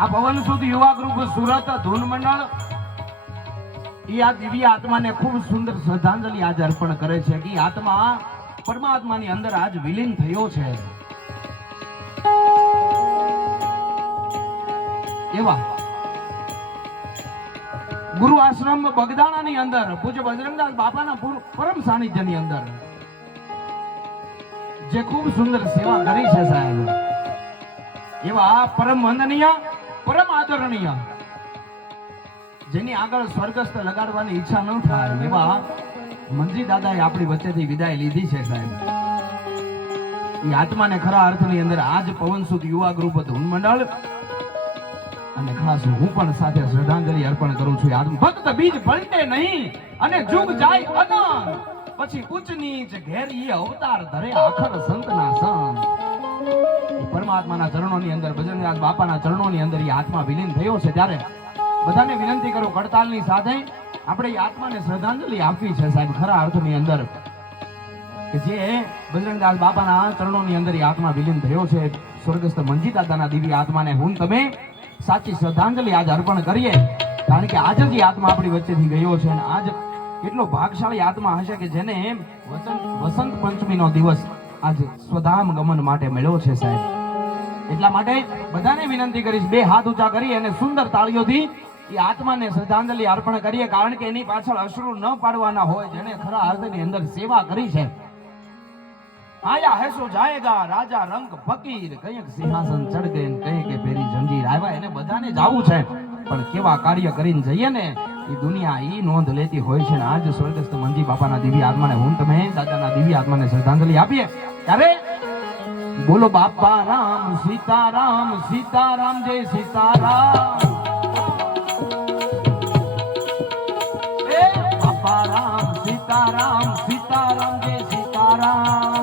આ પવન સુધ યુવા ગ્રુપ સુરત ધૂન મંડળ આ દિવ્ય આત્માને ખૂબ સુંદર શ્રદ્ધાંજલિ આજ અર્પણ કરે છે કે આત્મા પરમાત્માની અંદર આજ વિલીન થયો છે. એવા ગુરુ આશ્રમ બગદાણાની અંદર પૂજ્ય બજરંગદાસ બાપાના પરમ સાનિધ્યની અંદર જે ખૂબ સુંદર સેવા કરી છે સાહેબ, એવા પરમ વંદનીય પરમ આદરણીય જેની આગળ સ્વર્ગસ્થ લગાડવાની ઈચ્છા ન થાય એવા મંજી દાદાએ આપણી વચ્ચેથી વિદાય લીધી છે સાહેબ. એ આત્માને ખરા અર્થની અંદર આજ પવનસુત યુવા ગ્રુપ ધૂન મંડળ અને ખાસ હું પણ સાથે શ્રદ્ધાંજલિ અર્પણ કરું છું. આત્મ ભક્ત બીજ પલટે નહીં અને જુગ જાય અનંત, પછી ઉચ્ચ નીચ ઘેરી અવતાર ધરે આખર સંતના સંત. પરમાત્માના ચરણોની અંદર બજરંગદાસ બાપાના ચરણોની અંદર એ આત્મા વિલીન થયો છે. ત્યારે બધાને વિનંતી કરું કડતાલની સાથે આપણે એ આત્માને શ્રદ્ધાંજલિ આપવી છે સાહેબ ખરા અર્થની અંદર કે જે બજરંગદાસ બાપાના ચરણોની અંદર એ આત્મા વિલીન થયો છે. સ્વર્ગસ્થ મંજી દાદાના દિવ્ય આત્માને હું તમે સાચી શ્રદ્ધાંજલિ આજ અર્પણ કરીએ, કારણ કે આજ જ આત્મા આપણી વચ્ચેથી ગયો છે. અને આજ એટલો ભાગશાળી આત્મા હશે કે જેને વસંત પંચમીનો દિવસ આજ સ્વધામ ગમન માટે મળ્યો છે સાહેબ. એટલા માટે બધાને વિનંતી કરીશ બે હાથ ઊંચા કરી અને સુંદર તાળીઓથી એ આત્માને શ્રદ્ધાંજલિ અર્પણ કરીએ, કારણ કે એની પાછળ અશ્રુ ન પાડવાના હોય, જેને ખરા અર્થની અંદર સેવા કરી છે. આયા હેસો જાયેગા રાજા રંગ ફકીર, કઈક સિંહાસન ચડ ગઈ કઈ કે ફેરી જંજીર. આવ્યા એને બધાને જાવું છે, પણ કેવા કાર્ય કરીને જઈએ ને એ દુનિયા ઈ નોંધ લેતી હોય છે. આજ સ્વર્ગસ્થ મંજી બાપાના દિવ્ય આત્માને હું તમે દાદાના દિવ્ય આત્માને શ્રદ્ધાંજલિ આપીએ. ત્યારે બોલો બાપા રામ સીતારામ, સીતારામ જય સીતારામ. એ બાપા રામ સીતારામ, સીતારામ જય સીતારામ.